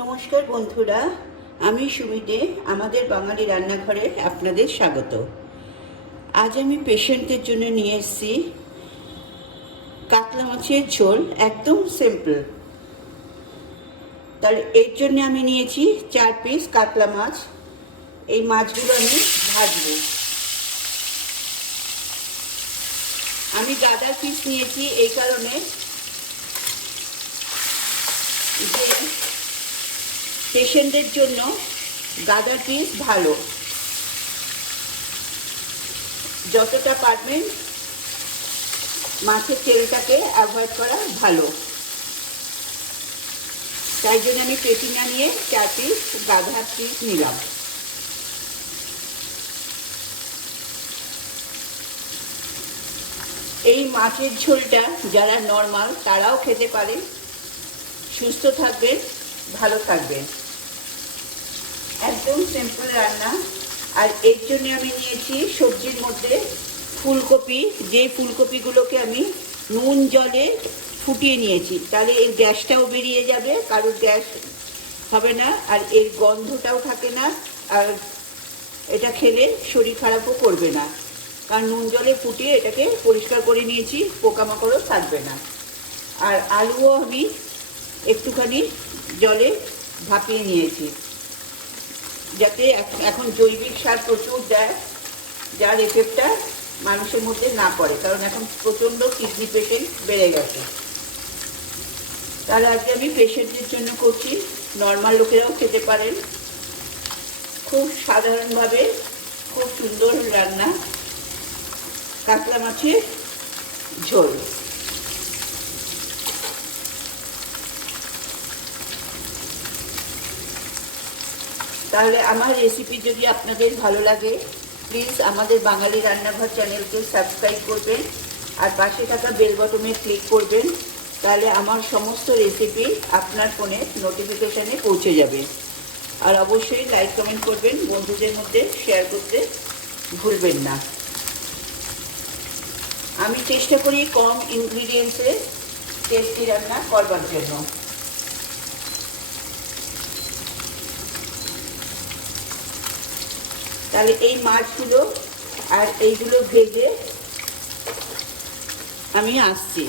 নমস্কার বন্ধুরা, আমি সুমিতে আমাদের বাঙালি রান্নাঘরে আপনাদের স্বাগত। আজ আমি পেশেন্টদের জন্য নিয়ে এসেছি কাতলা মাছের ঝোল, একদম সিম্পল। তার এর জন্য আমি নিয়েছি 4 পিস কাতলা মাছ। এই মাছগুলো আমি ভাজবো। আমি গাদার পিস নিয়েছি এই কারণে যে পেশেন্টদের জন্য গাদার পিস ভালো, যতটা পারবেন মাছের তেলটাকে অ্যাভয়েড করা ভালো। তাই জন্য আমি পেটি না নিয়ে 4 পিস গাদার পিস নিলাম। এই মাছের ঝোলটা যারা নর্মাল তারাও খেতে পারে, সুস্থ থাকবেন, ভালো থাকবেন। একদম সিম্পল রান্না। আর এর জন্য আমি নিয়েছি সবজির মধ্যে ফুলকপি। যে ফুলকপিগুলোকে আমি নুন জলে ফুটিয়ে নিয়েছি, তাহলে এর গ্যাসটাও বেরিয়ে যাবে, কারোর গ্যাস হবে না, আর এর গন্ধটাও থাকে না, আর এটা খেলে শরীর খারাপও করবে না, কারণ নুন জলে ফুটিয়ে এটাকে পরিষ্কার করে নিয়েছি, পোকামাকড়ও থাকবে না। আর আলুও আমি একটুখানি জলে ভাপিয়ে নিয়েছি, যাতে এখন জৈবিক সার প্রচুর দেয়, যার এফেক্টটা মানুষের মধ্যে না পড়ে, কারণ এখন প্রচণ্ড কিডনি পেশেন্ট বেড়ে গেছে। তাহলে আজকে আমি পেশেন্টদের জন্য করছি, নর্মাল লোকেরাও খেতে পারেন। খুব সাধারণভাবে খুব সুন্দর রান্না, কাতলা মাছের ঝোল। তাহলে আমার রেসিপি যদি আপনাদের ভালো লাগে, প্লিজ আমাদের বাঙালি রান্নাঘর চ্যানেলকে সাবস্ক্রাইব করবেন, আর পাশে থাকা বেল বটনে ক্লিক করবেন। তাহলে আমার সমস্ত রেসিপি আপনার ফোনে নোটিফিকেশানে পৌঁছে যাবে। আর অবশ্যই লাইক কমেন্ট করবেন, বন্ধুদের মধ্যে শেয়ার করতে ভুলবেন না। আমি চেষ্টা করি কম ইনগ্রিডিয়েন্টসে টেস্টি রান্না করবার জন্য। তাহলে এই মাছগুলো আর এইগুলো ভেজে আমি আসছি।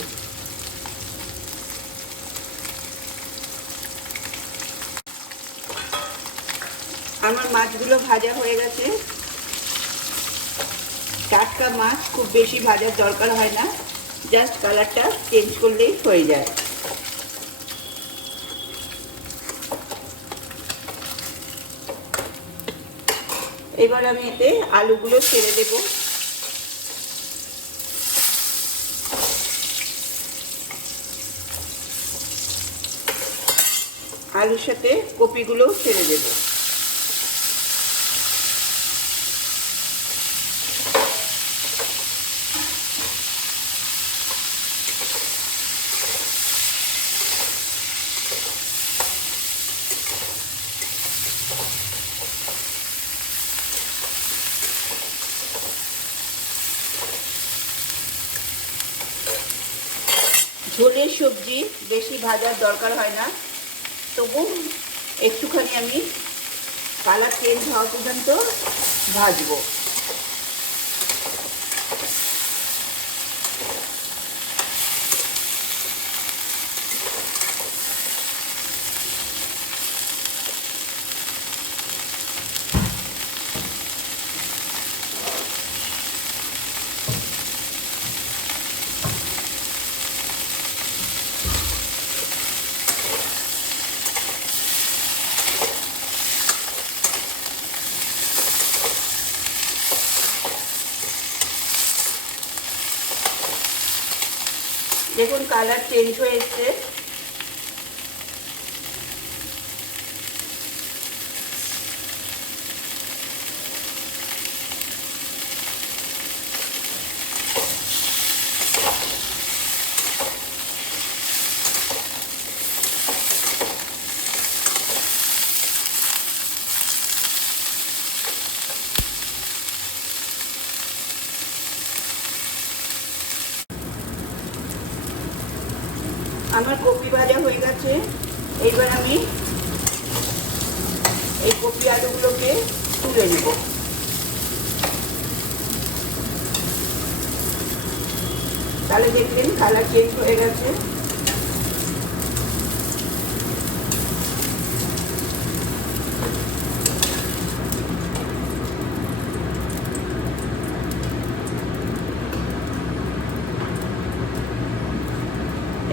আমার মাছগুলো ভাজা হয়ে গেছে। টাটকা মাছ খুব বেশি ভাজার দরকার হয় না, জাস্ট কালারটা চেঞ্জ করলেই হয়ে যায়। এবার আমি এতে আলুগুলো ছেড়ে দেব। আলুর সাথে কপিগুলোও ছেড়ে দেব। ঝোলের সবজি বেশি ভাজার দরকার হয় না, তবু একটুখানি আমি কালার চেঞ্জ হওয়া পর্যন্ত ভাজবো। দেখুন কালার চেঞ্জ হয়ে এসছে। আমার কপি ভাজা হয়ে গেছে। এইবার আমি এই কপি আলুগুলোকে তুলে নেব। তাহলে দেখলেন কালার চেঞ্জ হয়ে গেছে।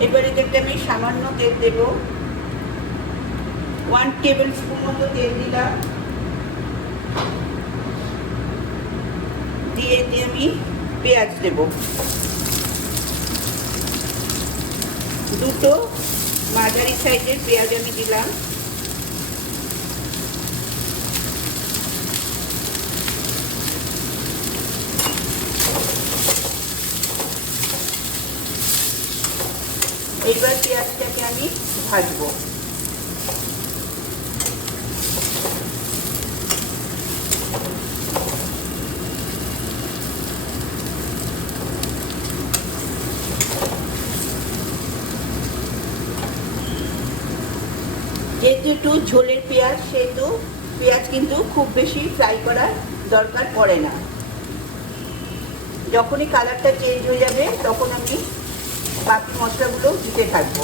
এবারে এটাতে আমি সামান্য তেল দেব, 1 টেবিল স্পুন মতো তেল দিলাম। দিয়ে আমি পেঁয়াজ দেব, দুটো মাঝারি সাইজের পেঁয়াজ আমি দিলাম। এইবার পেঁয়াজটাকে আমি ভাজবো। যেহেতু একটু ঝোলের পেঁয়াজ, সেহেতু পেঁয়াজ কিন্তু খুব বেশি ফ্রাই করার দরকার পড়ে না। যখনই কালারটা চেঞ্জ হয়ে যাবে তখন আমি বাকি মশলাগুলো দিতে থাকবো।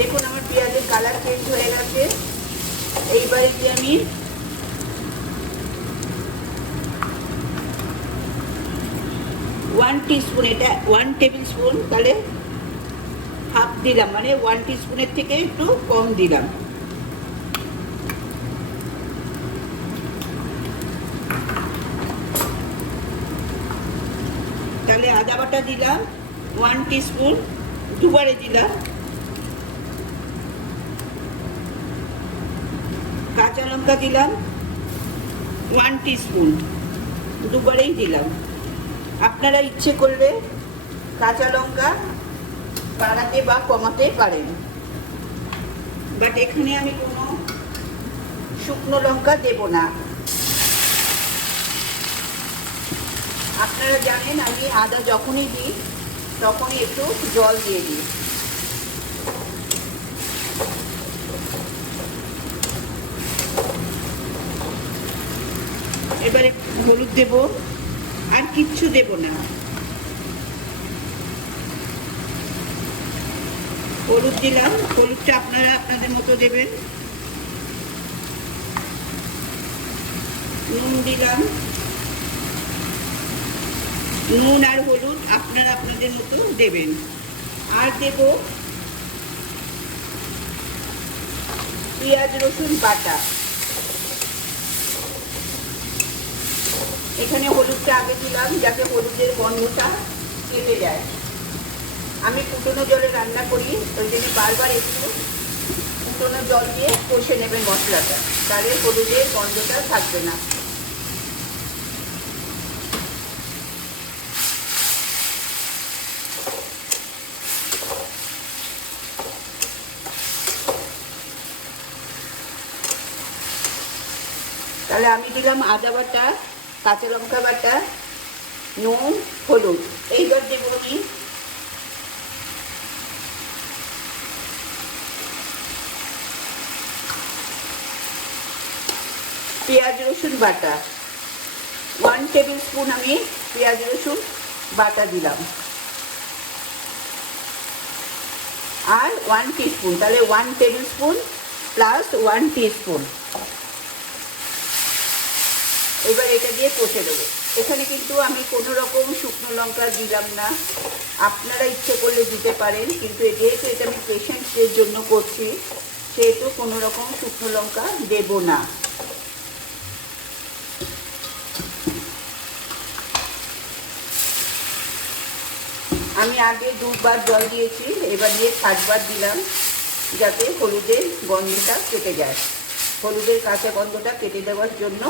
দেখুন আমার পেঁয়াজের কালার চেঞ্জ হয়ে গেছে। এইবারে কি আমি ওয়ান টিস্পুন, এটা 1 টেবিল স্পুন, তাহলে হাফ দিলাম, মানে 1 টিস্পুনের থেকে একটু কম দিলাম। তাহলে আদা বাটা দিলাম 1 টিস্পুন, দুবারে দিলাম। কাঁচা লঙ্কা দিলাম 1 টিস্পুন, দুবারেই দিলাম। আপনারা ইচ্ছে করলে কাঁচা লঙ্কা বাড়াতে বা কমাতে পারেন, বাট এখানে আমি কোনো শুকনো লঙ্কা দেব না। আপনারা জানেন আমি আদা যখনই দিই তখনই একটু জল দিয়ে দিই। এবারে হলুদ দেব, আর কিচ্ছু দেব না। হলুদ দিলাম, হলুদটা আপনারা আপনাদের মতো দেবেন। নুন দিলাম, নুন আর হলুদ আপনারা আপনাদের মতো দেবেন। আর দেব পেঁয়াজ রসুন বাটা। এখানে হলুদটা আগে দিলাম যাতে হলুদের গন্ধটা কেটে যায়। আমি ফুটনো জলে রান্না করি, ওই জন্য বারবার একটু ফুটনো জল দিয়ে কষে নেবেন মশলাটা, তাহলে হলুদের গন্ধটা থাকবে না। তাহলে আমি দিলাম আদা বাটা, কাঁচা লঙ্কা বাটা, নুন, হলুদ। এইবার দেবো আমি রসুন বাটা, 1 টেবিল স্পুন আমি পেঁয়াজ রসুন বাটা দিলাম, আর 1 টিস্পুন, তাহলে 1 টেবিল স্পুন প্লাস 1 টিস্পুন। এবার এটা দিয়ে কষে দেবো। এখানে কিন্তু আমি কোনো রকম শুকনো লঙ্কা দিলাম না, আপনারা ইচ্ছে করলে দিতে পারেন, কিন্তু যেহেতু এটা আমি পেশেন্টসদের জন্য করছি সেহেতু কোনো রকম শুকনো লঙ্কা দেব না। আমি আগে 2 বার জল দিয়েছি, এবার দিয়ে 7 বার দিলাম, যাতে হলুদের গন্ধটা কেটে যায়। হলুদের কাঁচা গন্ধটা কেটে দেওয়ার জন্য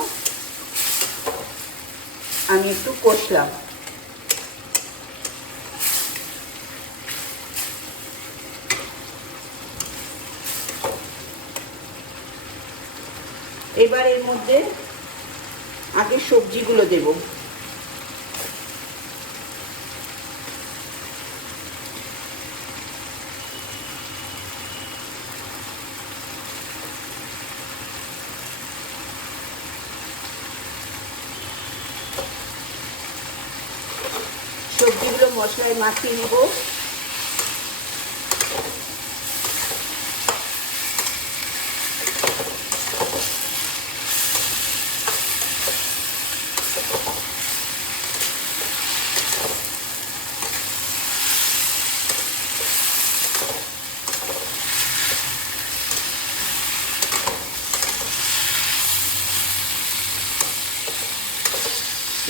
আমি একটু কষলাম। এবার এর মধ্যে আগে সবজিগুলো দেব। সবজিগুলো মশলায় মাখিয়ে নেব।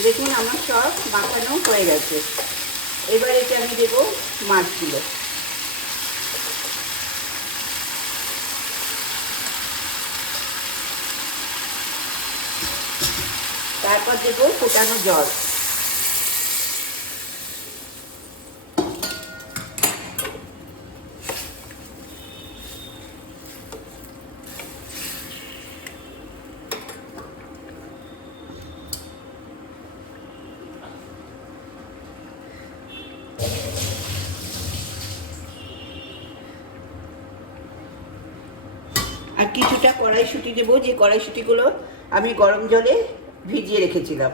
দেখুন আমার সব মাখানো হয়ে গেছে। এবার এটা আমি দেব মাছগুলো। তারপর দেব ফোটানো জল। আর কিছুটা কড়াইশুঁটি দেবো, যে কড়াইশুঁটিগুলো আমি গরম জলে ভিজিয়ে রেখেছিলাম।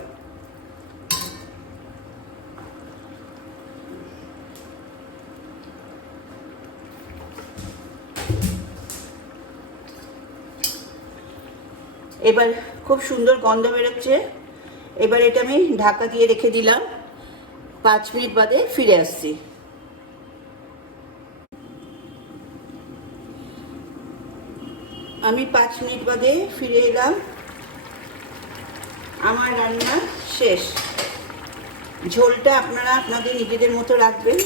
এবার খুব সুন্দর গন্ধ বেরোচ্ছে। এবার এটা আমি ঢাকা দিয়ে রেখে দিলাম, 5 মিনিট বাদে ফিরে আসছি। আমি 5 মিনিট বাদে ফিরে এলাম। আমার রান্না শেষ। ঝোলটা আপনারা আপনাদের নিজেদের মতো রাখবেন।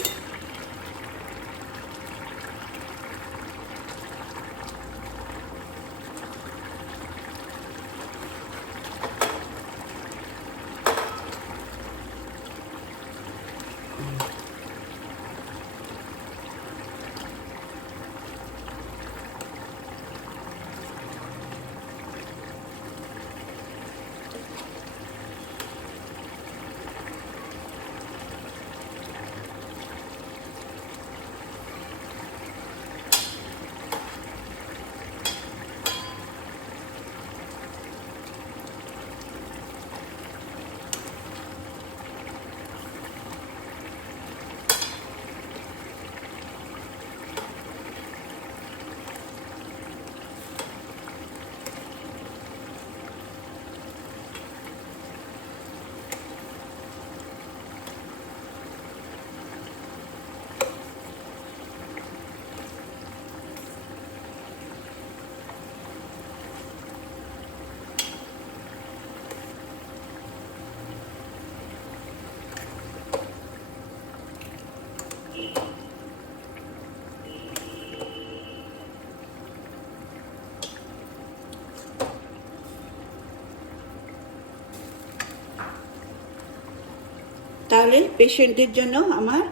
তাহলে পেশেন্টের জন্য আমার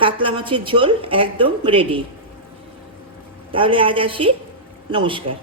কাতলা মাছের ঝোল একদম রেডি। তাহলে আজ আসি, নমস্কার।